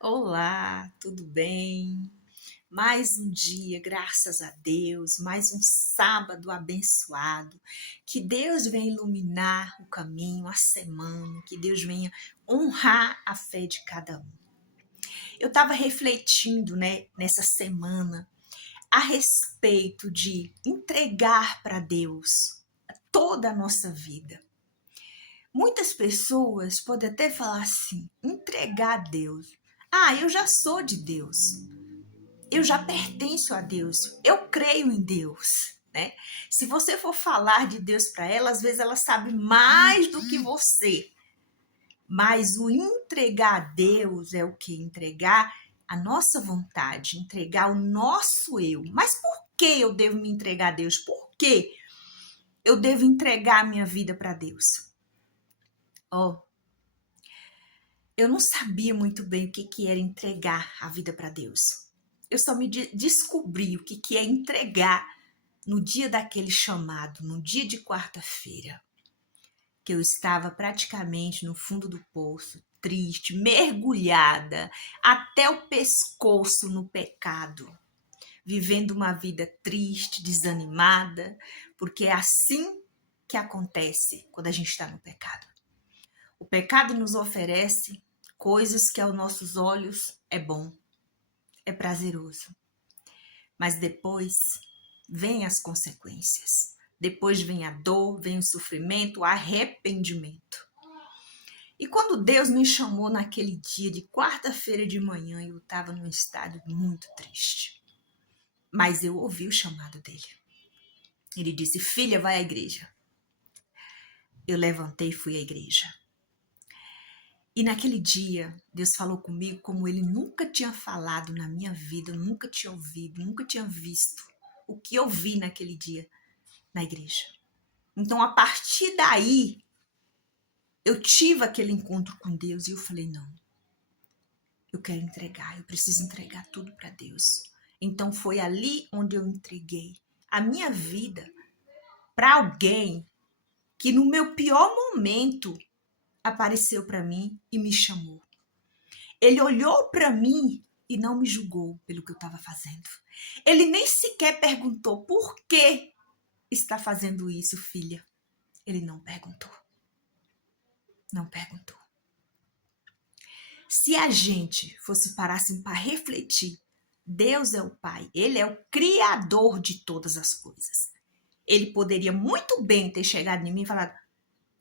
Olá, tudo bem? Mais um dia, graças a Deus, mais um sábado abençoado. Que Deus venha iluminar o caminho, a semana, que Deus venha honrar a fé de cada um. Eu estava refletindo, nessa semana a respeito de entregar para Deus toda a nossa vida. Muitas pessoas podem até falar assim: entregar a Deus. Ah, eu já sou de Deus. Eu já pertenço a Deus, eu creio em Deus, né? Se você for falar de Deus para ela, às vezes ela sabe mais do que você. Mas o entregar a Deus é o que? Entregar a nossa vontade, entregar o nosso eu. Mas por que eu devo me entregar a Deus? Por que eu devo entregar a minha vida para Deus? Oh, eu não sabia muito bem o que era entregar a vida para Deus. Eu só me descobri o que é entregar no dia daquele chamado, no dia de quarta-feira, que eu estava praticamente no fundo do poço, triste, mergulhada até o pescoço no pecado, vivendo uma vida triste, desanimada, porque é assim que acontece quando a gente está no pecado. O pecado nos oferece coisas que aos nossos olhos é bom, é prazeroso, mas depois vêm as consequências. Depois vem a dor, vem o sofrimento, o arrependimento. E quando Deus me chamou naquele dia de quarta-feira de manhã, eu estava num estado muito triste. Mas eu ouvi o chamado dele. Ele disse: filha, vai à igreja. Eu levantei e fui à igreja. E naquele dia, Deus falou comigo como ele nunca tinha falado na minha vida, eu nunca tinha ouvido, nunca tinha visto o que eu vi naquele dia na igreja. Então, a partir daí, eu tive aquele encontro com Deus e eu falei: não, eu quero entregar, eu preciso entregar tudo para Deus. Então, foi ali onde eu entreguei a minha vida para alguém que no meu pior momento apareceu para mim e me chamou. Ele olhou para mim e não me julgou pelo que eu estava fazendo. Ele nem sequer perguntou: por que está fazendo isso, filha? Ele não perguntou. Não perguntou. Se a gente fosse parar assim para refletir, Deus é o Pai, Ele é o Criador de todas as coisas. Ele poderia muito bem ter chegado em mim e falado: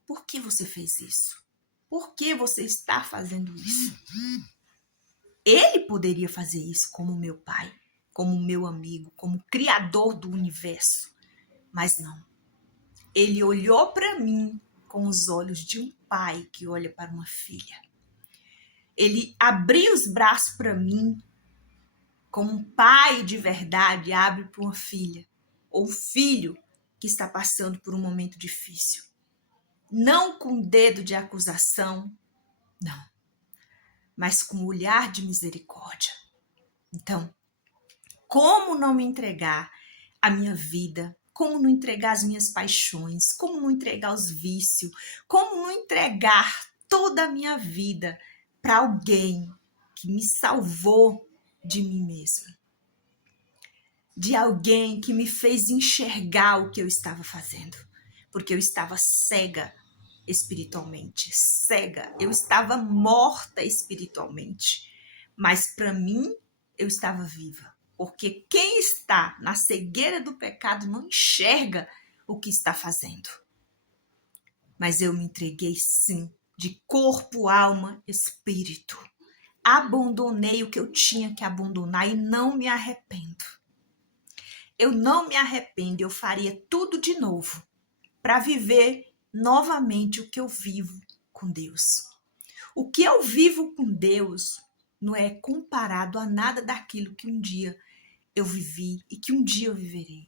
por que você fez isso? Por que você está fazendo isso? Ele poderia fazer isso como meu pai, como meu amigo, como criador do universo. Mas não. Ele olhou para mim com os olhos de um pai que olha para uma filha. Ele abriu os braços para mim como um pai de verdade abre para uma filha ou filho que está passando por um momento difícil. Não com dedo de acusação, não, mas com um olhar de misericórdia. Então, como não me entregar a minha vida? Como não entregar as minhas paixões? Como não entregar os vícios? Como não entregar toda a minha vida para alguém que me salvou de mim mesma? De alguém que me fez enxergar o que eu estava fazendo. Porque eu estava cega espiritualmente, cega. Eu estava morta espiritualmente. Mas para mim, eu estava viva. Porque quem está na cegueira do pecado não enxerga o que está fazendo. Mas eu me entreguei sim, de corpo, alma, espírito. Abandonei o que eu tinha que abandonar e não me arrependo. Eu não me arrependo, eu faria tudo de novo para viver novamente o que eu vivo com Deus. O que eu vivo com Deus não é comparado a nada daquilo que um dia eu vivi e que um dia eu viverei.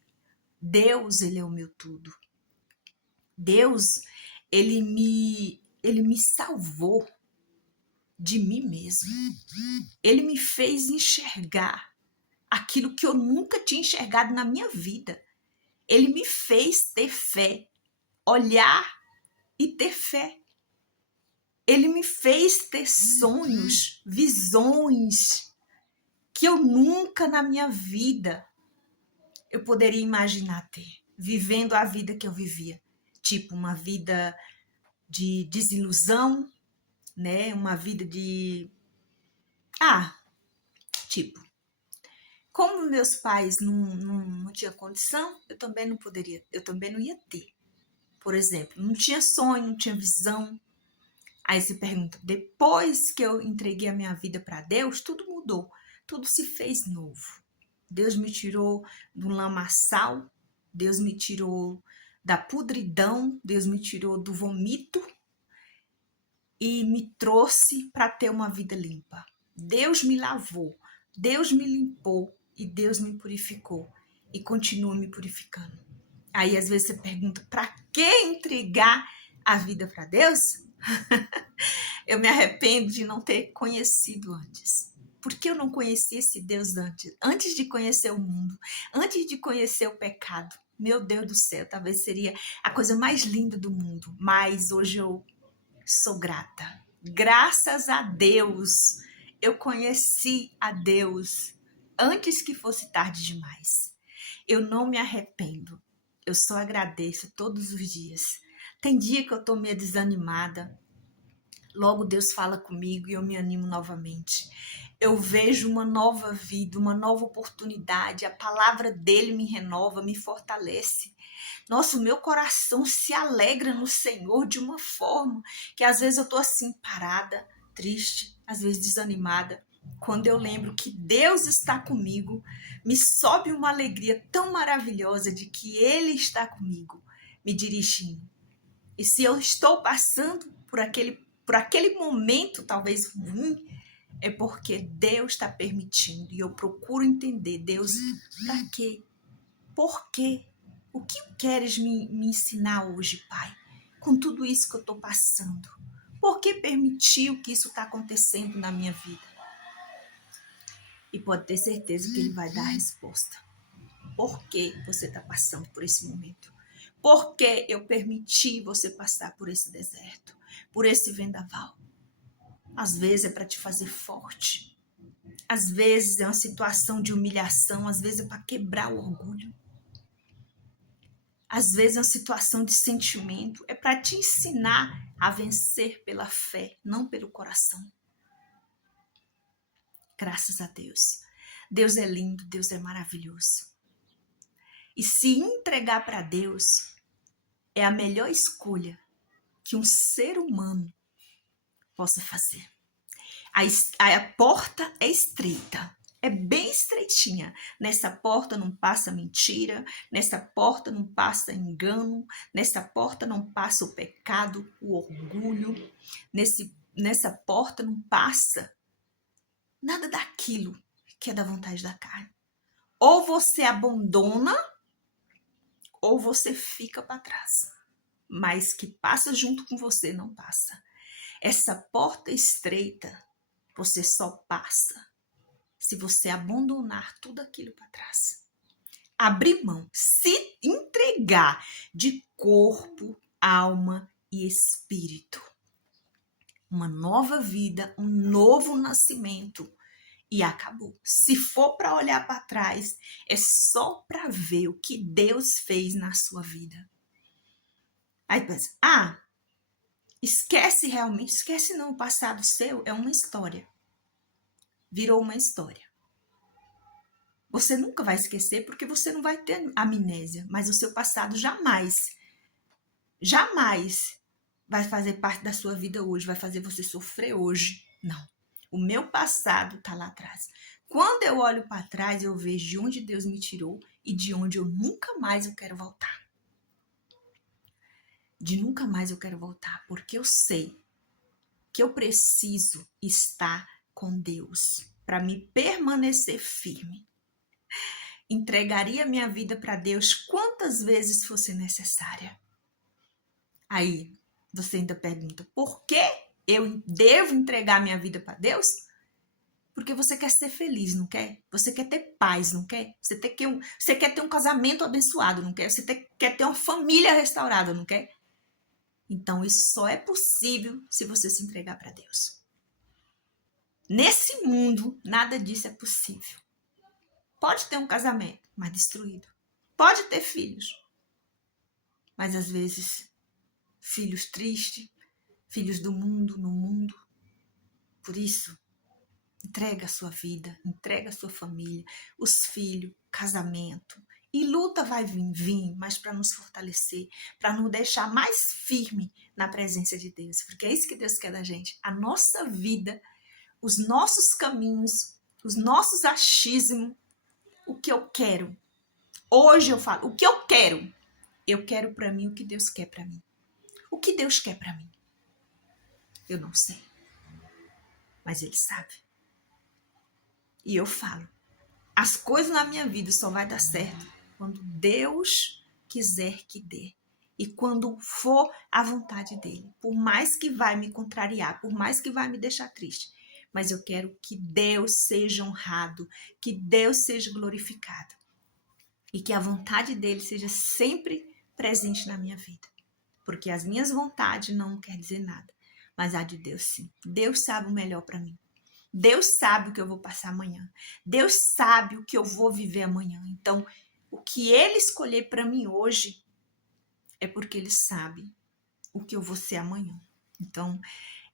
Deus, ele é o meu tudo. Deus, ele me salvou de mim mesmo. Ele me fez enxergar aquilo que eu nunca tinha enxergado na minha vida. Ele me fez ter fé, olhar e ter fé. Ele me fez ter sonhos, visões que eu nunca na minha vida eu poderia imaginar ter, vivendo a vida que eu vivia. Tipo, uma vida de desilusão, né? Uma vida de... tipo, como meus pais não tinham condição, eu também não poderia, eu também não ia ter. Por exemplo, não tinha sonho, não tinha visão. Aí você pergunta, depois que eu entreguei a minha vida para Deus, tudo mudou, tudo se fez novo. Deus me tirou do lamaçal, Deus me tirou da podridão, Deus me tirou do vomito e me trouxe para ter uma vida limpa. Deus me lavou, Deus me limpou e Deus me purificou e continua me purificando. Aí às vezes você pergunta, para que entregar a vida para Deus? Eu me arrependo de não ter conhecido antes. Por que eu não conheci esse Deus antes? Antes de conhecer o mundo, antes de conhecer o pecado. Meu Deus do céu, talvez seria a coisa mais linda do mundo. Mas hoje eu sou grata. Graças a Deus, eu conheci a Deus antes que fosse tarde demais. Eu não me arrependo. Eu só agradeço todos os dias. Tem dia que eu tô meio desanimada. Logo Deus fala comigo e eu me animo novamente. Eu vejo uma nova vida, uma nova oportunidade. A palavra dele me renova, me fortalece. Nossa, o meu coração se alegra no Senhor de uma forma que às vezes eu tô assim parada, triste, às vezes desanimada. Quando eu lembro que Deus está comigo, me sobe uma alegria tão maravilhosa de que Ele está comigo, me dirigindo. E se eu estou passando por aquele momento talvez ruim, é porque Deus está permitindo. E eu procuro entender, Deus, para quê? Por quê? O que queres me ensinar hoje, Pai? Com tudo isso que eu estou passando. Por que permitiu que isso está acontecendo na minha vida? E pode ter certeza que Ele vai dar a resposta. Por que você está passando por esse momento? Por que eu permiti você passar por esse deserto, por esse vendaval? Às vezes é para te fazer forte. Às vezes é uma situação de humilhação, às vezes é para quebrar o orgulho. Às vezes é uma situação de sentimento, é para te ensinar a vencer pela fé, não pelo coração. Graças a Deus. Deus é lindo, Deus é maravilhoso. E se entregar para Deus é a melhor escolha que um ser humano possa fazer. A porta é estreita, é bem estreitinha. Nessa porta não passa mentira, nessa porta não passa engano, nessa porta não passa o pecado, o orgulho, nessa porta não passa nada daquilo que é da vontade da carne. Ou você abandona, ou você fica para trás. Mas que passa junto com você, não passa. Essa porta estreita, você só passa se você abandonar tudo aquilo para trás. Abrir mão, se entregar de corpo, alma e espírito. Uma nova vida, um novo nascimento. E acabou. Se for para olhar para trás, é só para ver o que Deus fez na sua vida. Aí pensa, esquece realmente, esquece não, o passado seu é uma história. Virou uma história. Você nunca vai esquecer porque você não vai ter amnésia, mas o seu passado jamais vai fazer parte da sua vida hoje, vai fazer você sofrer hoje. Não. O meu passado está lá atrás. Quando eu olho para trás, eu vejo de onde Deus me tirou e de onde eu nunca mais eu quero voltar. De nunca mais eu quero voltar, porque eu sei que eu preciso estar com Deus para me permanecer firme. Entregaria minha vida para Deus quantas vezes fosse necessária. Aí você ainda pergunta, por que eu devo entregar minha vida para Deus? Porque você quer ser feliz, não quer? Você quer ter paz, não quer? Você quer ter um casamento abençoado, não quer? Você quer ter uma família restaurada, não quer? Então, isso só é possível se você se entregar para Deus. Nesse mundo, nada disso é possível. Pode ter um casamento, mas destruído. Pode ter filhos, mas às vezes filhos tristes, filhos do mundo, no mundo. Por isso, entrega a sua vida, entrega a sua família, os filhos, casamento. E luta vai vir, mas para nos fortalecer, para nos deixar mais firme na presença de Deus. Porque é isso que Deus quer da gente. A nossa vida, os nossos caminhos, os nossos achismos, o que eu quero. Hoje eu falo, o que eu quero. Eu quero para mim o que Deus quer para mim. O que Deus quer para mim? Eu não sei. Mas Ele sabe. E eu falo, as coisas na minha vida só vai dar certo quando Deus quiser que dê. E quando for a vontade dele. Por mais que vai me contrariar, por mais que vai me deixar triste. Mas eu quero que Deus seja honrado, que Deus seja glorificado. E que a vontade dele seja sempre presente na minha vida. Porque as minhas vontades não quer dizer nada. Mas a de Deus sim. Deus sabe o melhor para mim. Deus sabe o que eu vou passar amanhã. Deus sabe o que eu vou viver amanhã. Então, o que Ele escolher para mim hoje é porque Ele sabe o que eu vou ser amanhã. Então,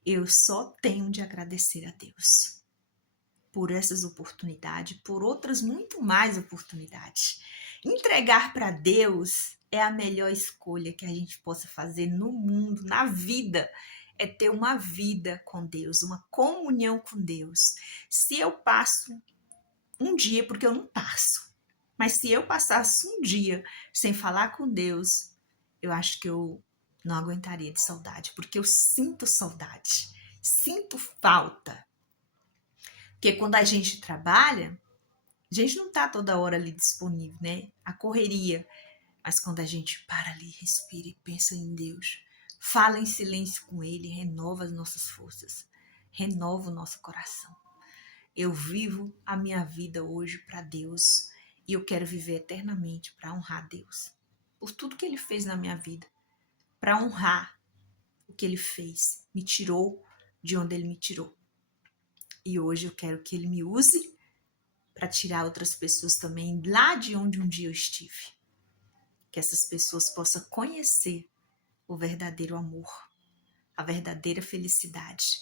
eu só tenho de agradecer a Deus por essas oportunidades, por outras muito mais oportunidades. Entregar para Deus é a melhor escolha que a gente possa fazer no mundo, na vida. É ter uma vida com Deus, uma comunhão com Deus. Se eu passo um dia, porque eu não passo, mas se eu passasse um dia sem falar com Deus, eu acho que eu não aguentaria de saudade, porque eu sinto saudade, sinto falta. Porque quando a gente trabalha, a gente não tá toda hora ali disponível, né? A correria. Mas quando a gente para ali, respira e pensa em Deus, fala em silêncio com Ele, renova as nossas forças, renova o nosso coração. Eu vivo a minha vida hoje para Deus e eu quero viver eternamente para honrar Deus. Por tudo que Ele fez na minha vida, para honrar o que Ele fez, me tirou de onde Ele me tirou. E hoje eu quero que Ele me use para tirar outras pessoas também lá de onde um dia eu estive. Que essas pessoas possam conhecer o verdadeiro amor, a verdadeira felicidade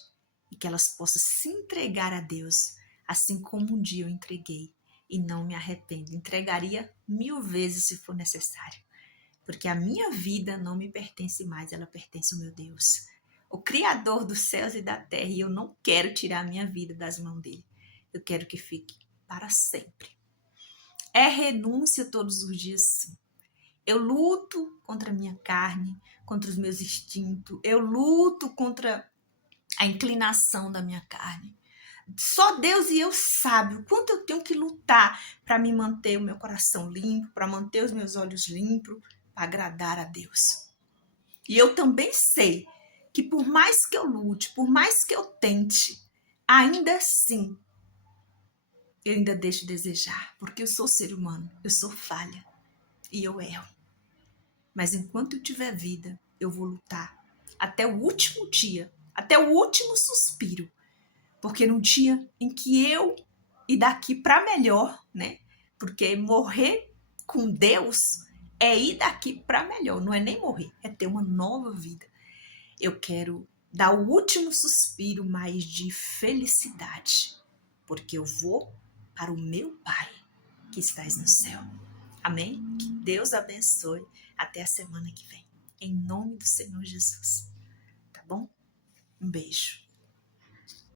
e que elas possam se entregar a Deus, assim como um dia eu entreguei e não me arrependo. Entregaria 1000 vezes se for necessário, porque a minha vida não me pertence mais, ela pertence ao meu Deus, o Criador dos céus e da terra, e eu não quero tirar a minha vida das mãos dele. Eu quero que fique para sempre. É renúncia todos os dias, sim. Eu luto contra a minha carne, contra os meus instintos. Eu luto contra a inclinação da minha carne. Só Deus e eu sabe o quanto eu tenho que lutar para me manter o meu coração limpo, para manter os meus olhos limpos, para agradar a Deus. E eu também sei que por mais que eu lute, por mais que eu tente, ainda assim, eu ainda deixo desejar, porque eu sou ser humano, eu sou falha e eu erro. Mas enquanto eu tiver vida, eu vou lutar até o último dia, até o último suspiro. Porque no dia em que eu ir daqui para melhor, né? Porque morrer com Deus é ir daqui para melhor, não é nem morrer, é ter uma nova vida. Eu quero dar o último suspiro mais de felicidade, porque eu vou para o meu Pai que estás no céu. Amém? Que Deus abençoe. Até a semana que vem. Em nome do Senhor Jesus. Tá bom? Um beijo.